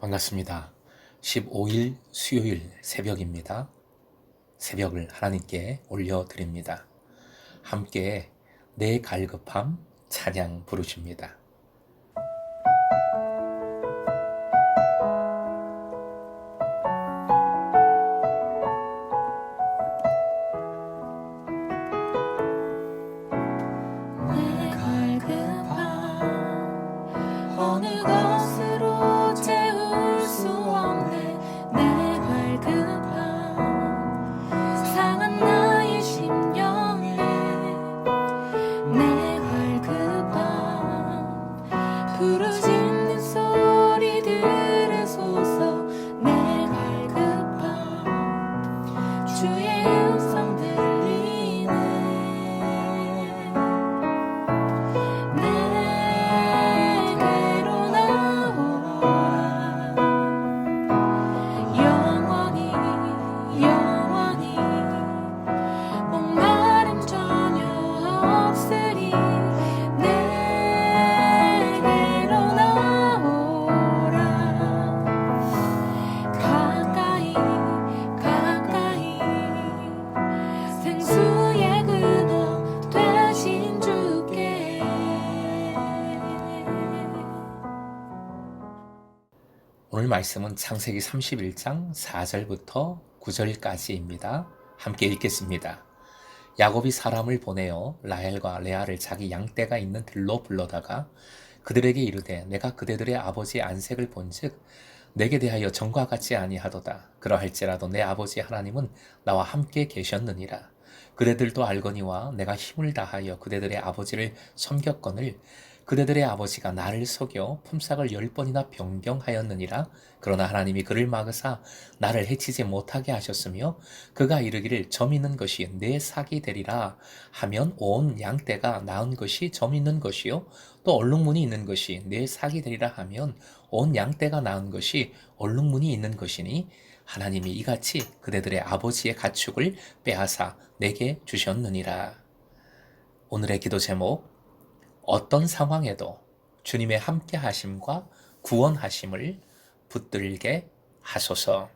반갑습니다. 15일 수요일 새벽입니다. 새벽을 하나님께 올려드립니다. 함께 내 갈급함 찬양 부르십니다. 내 갈급함 어느 것으로 채울 수 없네. 내 갈급함 상한 나의 심령에 내 갈급함 부르짖는 소리 들으소서. 내 갈급함 주의 음성 들리네. 내게로 나오라. 영원히 영원히 목마름 전혀 없으리. 내게로 나오라. 가까이 가까이 생수의 근원 되신 주께. 오늘 말씀은 창세기 31장 4절부터 9절까지입니다. 함께 읽겠습니다. 야곱이 사람을 보내어 라헬과 레아를 자기 양떼가 있는 들로 불러다가 그들에게 이르되 내가 그대들의 아버지 안색을 본즉 내게 대하여 전과 같지 아니하도다. 그러할지라도 내 아버지 하나님은 나와 함께 계셨느니라. 그대들도 알거니와 내가 힘을 다하여 그대들의 아버지를 섬겼거늘 그대들의 아버지가 나를 속여 품삯을 10번이나 변경하였느니라. 그러나 하나님이 그를 막으사 나를 해치지 못하게 하셨으며 그가 이르기를 점 있는 것이 내 삭이 되리라 하면 온 양떼가 낳은 것이 점 있는 것이요 또 얼룩무늬 있는 것이 내 삭이 되리라 하면 온 양떼가 낳은 것이 얼룩무늬 있는 것이니 하나님이 이같이 그대들의 아버지의 가축을 빼앗아 내게 주셨느니라. 오늘의 기도 제목, 어떤 상황에도 주님의 함께 하심과 구원하심을 붙들게 하소서.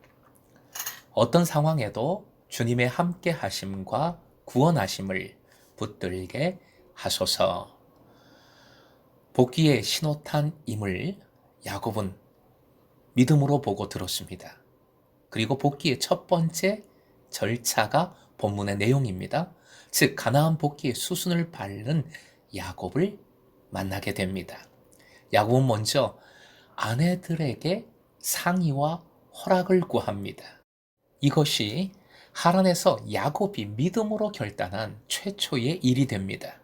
어떤 상황에도 주님의 함께 하심과 구원하심을 붙들게 하소서. 복귀의 신호탄임을 야곱은 믿음으로 보고 들었습니다. 그리고 복귀의 첫 번째 절차가 본문의 내용입니다. 즉 가나안 복귀의 수순을 밟는 야곱을 만나게 됩니다. 야곱은 먼저 아내들에게 상의와 허락을 구합니다. 이것이 하란에서 야곱이 믿음으로 결단한 최초의 일이 됩니다.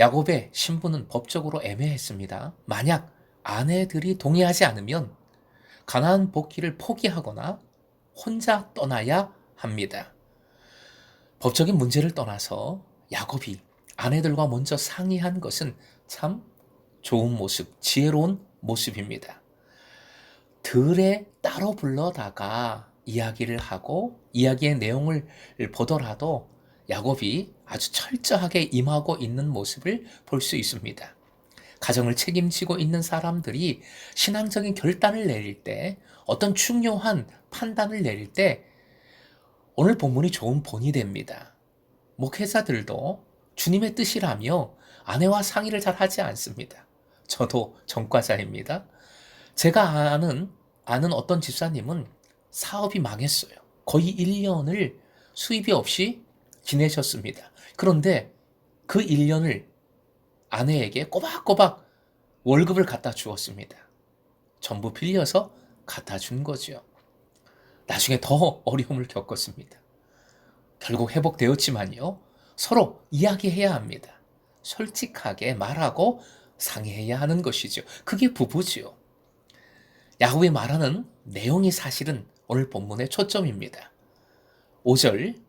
야곱의 신분은 법적으로 애매했습니다. 만약 아내들이 동의하지 않으면 가나안 복귀를 포기하거나 혼자 떠나야 합니다. 법적인 문제를 떠나서 야곱이 아내들과 먼저 상의한 것은 참 좋은 모습, 지혜로운 모습입니다. 들에 따로 불러다가 이야기를 하고 이야기의 내용을 보더라도 야곱이 아주 철저하게 임하고 있는 모습을 볼 수 있습니다. 가정을 책임지고 있는 사람들이 신앙적인 결단을 내릴 때, 어떤 중요한 판단을 내릴 때 오늘 본문이 좋은 본이 됩니다. 목회자들도 주님의 뜻이라며 아내와 상의를 잘 하지 않습니다. 저도 전과자입니다. 제가 아는 어떤 집사님은 사업이 망했어요. 거의 1년을 수입이 없이 지내셨습니다. 그런데 그 1년을 아내에게 꼬박꼬박 월급을 갖다 주었습니다. 전부 빌려서 갖다 준 거죠. 나중에 더 어려움을 겪었습니다. 결국 회복되었지만요. 서로 이야기해야 합니다. 솔직하게 말하고 상의해야 하는 것이죠. 그게 부부지요. 야곱이 말하는 내용이 사실은 오늘 본문의 초점입니다. 5절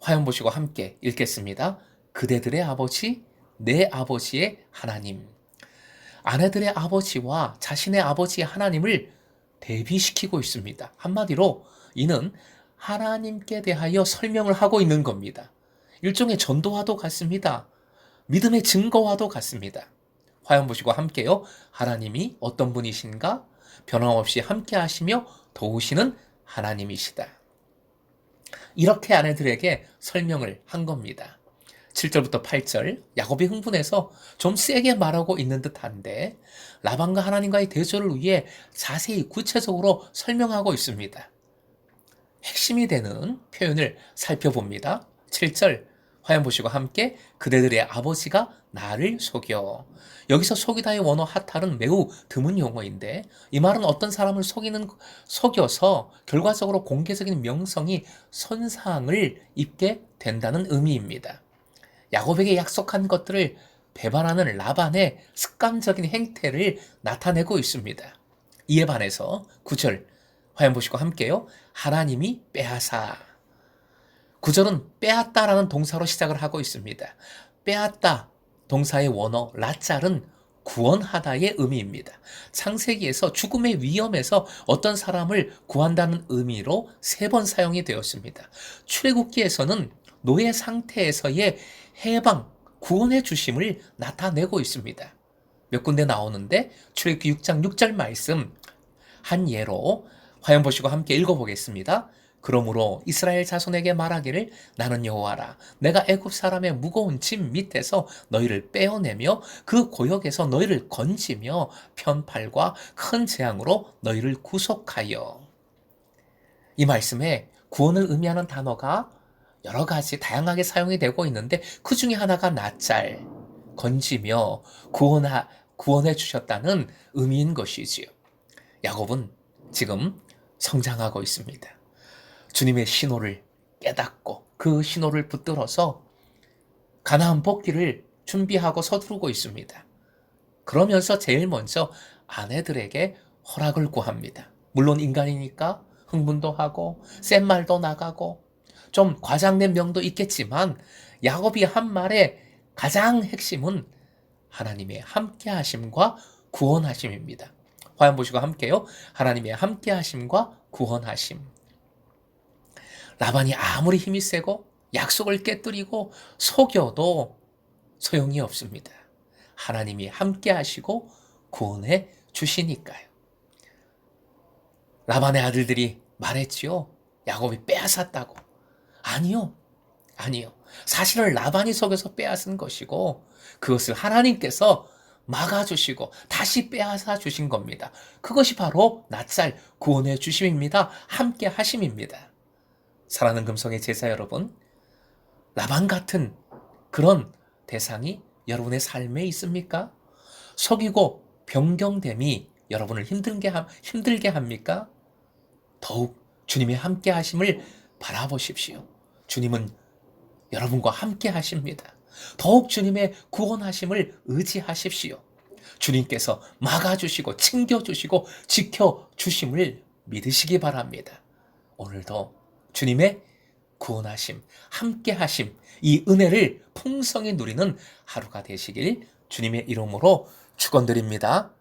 화면 보시고 함께 읽겠습니다. 그대들의 아버지, 내 아버지의 하나님. 아내들의 아버지와 자신의 아버지의 하나님을 대비시키고 있습니다. 한마디로 이는 하나님께 대하여 설명을 하고 있는 겁니다. 일종의 전도와도 같습니다. 믿음의 증거와도 같습니다. 화면 보시고 함께요. 하나님이 어떤 분이신가? 변함없이 함께 하시며 도우시는 하나님이시다. 이렇게 아내들에게 설명을 한 겁니다. 7절부터 8절, 야곱이 흥분해서 좀 세게 말하고 있는 듯한데 라반과 하나님과의 대조를 위해 자세히 구체적으로 설명하고 있습니다. 핵심이 되는 표현을 살펴봅니다. 7절, 화면 보시고 함께 그대들의 아버지가 나를 속여. 여기서 속이다의 원어 하탈은 매우 드문 용어인데 이 말은 어떤 사람을 속여서 결과적으로 공개적인 명성이 손상을 입게 된다는 의미입니다. 야곱에게 약속한 것들을 배반하는 라반의 습관적인 행태를 나타내고 있습니다. 이에 반해서 9절 화면 보시고 함께요. 하나님이 빼앗아. 9절은 빼앗다라는 동사로 시작을 하고 있습니다. 빼앗다 동사의 원어 라짤은 구원하다의 의미입니다. 창세기에서 죽음의 위험에서 어떤 사람을 구한다는 의미로 3번 사용이 되었습니다. 출애굽기에서는 노예 상태에서의 해방, 구원의 주심을 나타내고 있습니다. 몇 군데 나오는데 출애굽기 6장 6절 말씀 한 예로 화면 보시고 함께 읽어보겠습니다. 그러므로 이스라엘 자손에게 말하기를 나는 여호와라. 내가 애굽 사람의 무거운 짐 밑에서 너희를 빼어내며 그 고역에서 너희를 건지며 편팔과 큰 재앙으로 너희를 구속하여. 이 말씀에 구원을 의미하는 단어가 여러 가지 다양하게 사용이 되고 있는데 그 중에 하나가 나짤, 건지며 구원해 주셨다는 의미인 것이지요. 야곱은 지금 성장하고 있습니다. 주님의 신호를 깨닫고 그 신호를 붙들어서 가나안 복귀를 준비하고 서두르고 있습니다. 그러면서 제일 먼저 아내들에게 허락을 구합니다. 물론 인간이니까 흥분도 하고 센 말도 나가고 좀 과장된 면도 있겠지만 야곱이 한 말의 가장 핵심은 하나님의 함께하심과 구원하심입니다. 화면 보시고 함께요. 하나님의 함께하심과 구원하심. 라반이 아무리 힘이 세고 약속을 깨뜨리고 속여도 소용이 없습니다. 하나님이 함께하시고 구원해 주시니까요. 라반의 아들들이 말했지요. 야곱이 빼앗았다고. 아니요. 사실은 라반이 속여서 빼앗은 것이고 그것을 하나님께서 막아주시고 다시 빼앗아 주신 겁니다. 그것이 바로 낯살 구원해 주심입니다. 함께 하심입니다. 사랑하는 금성의 제자 여러분, 라반 같은 그런 대상이 여러분의 삶에 있습니까? 속이고 변경됨이 여러분을 힘들게 합니까? 더욱 주님의 함께 하심을 바라보십시오. 주님은 여러분과 함께 하십니다. 더욱 주님의 구원하심을 의지하십시오. 주님께서 막아주시고 챙겨주시고 지켜주심을 믿으시기 바랍니다. 오늘도 주님의 구원하심, 함께하심, 이 은혜를 풍성히 누리는 하루가 되시길 주님의 이름으로 축원드립니다.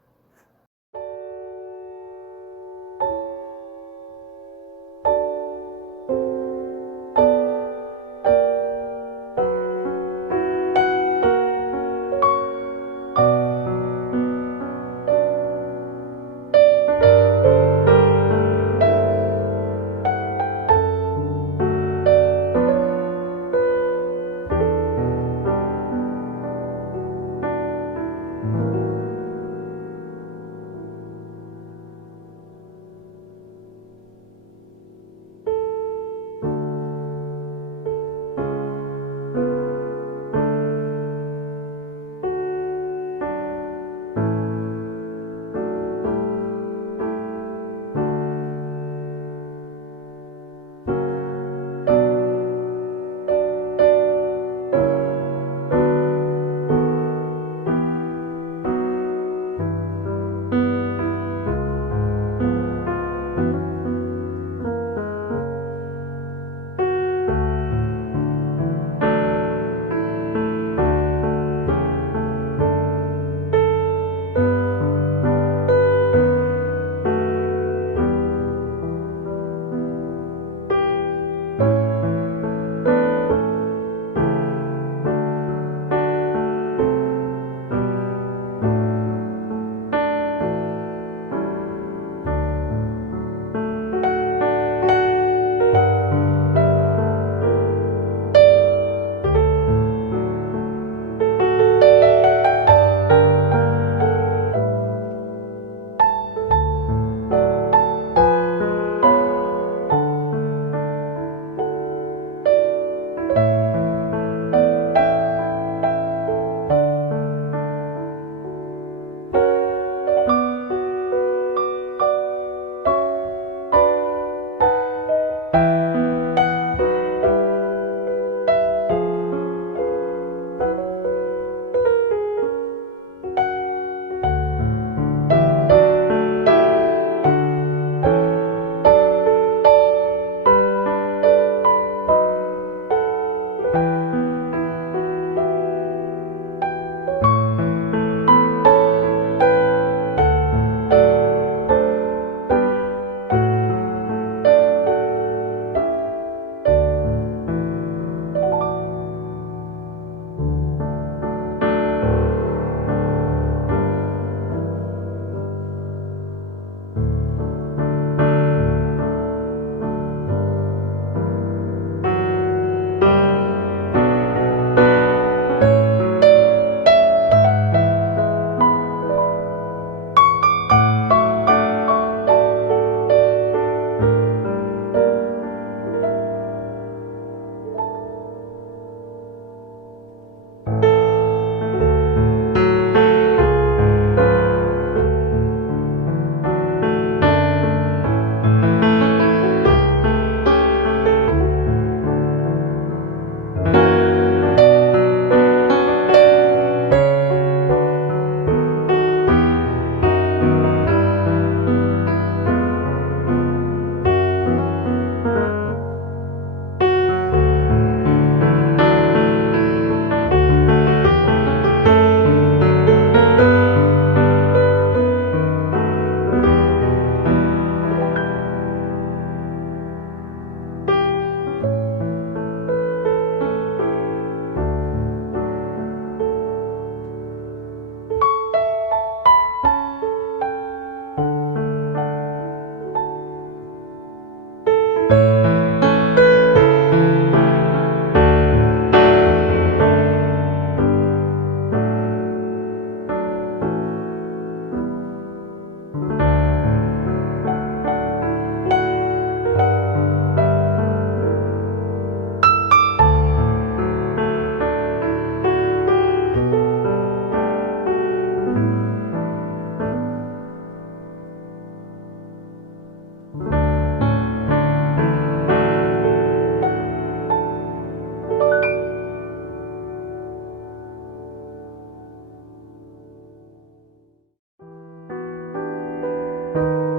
주